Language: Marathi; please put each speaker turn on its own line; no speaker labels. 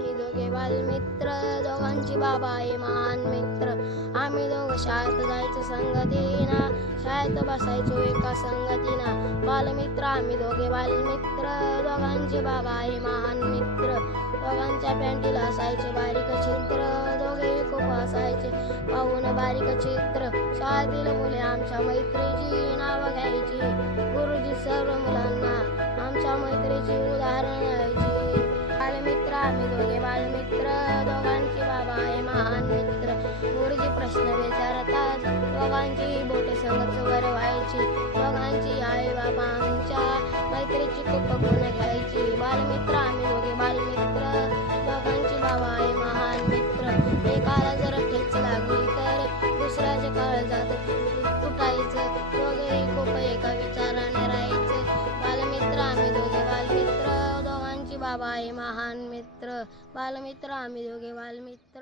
आम्ही दोघे बालमित्र दोघांची बाबा आहे महान मित्र. आम्ही दोघं शाळेत जायचं संगतीना शाळेत बसायचो एका संगतीना. बालमित्र आम्ही दोघे बालमित्र दोघांचे बाबा आहे महान मित्र. दोघांच्या पॅन्टीला असायचे बारीक चित्र दोघेही खूप असायचे पाहून बारीक चित्र शाळेतील मुले आमच्या मैत्रीची नावं घ्यायची. गुरुजी सर्व मुलांना आमच्या मैत्रीची उदाहरण आम्ही दोघे बालमित्र दोघांची बाबा आहे महान मित्र. गुरुजी प्रश्न विचारतात दोघांची बोटे संगत वर व्हायची. दोघांची आई बाबा आमच्या मैत्रीची खूप गुण घ्यायची. बालमित्र आम्ही दोघे बालमित्र. दोघांची बाबा आहे महान मित्र. एकाला जर ठेच लागली तर दुसऱ्याचे काळजात तुटायचं दोघे खूप एका विचार बाबा हे महान मित्र बालमित्र आम्ही दोघे बालमित्र.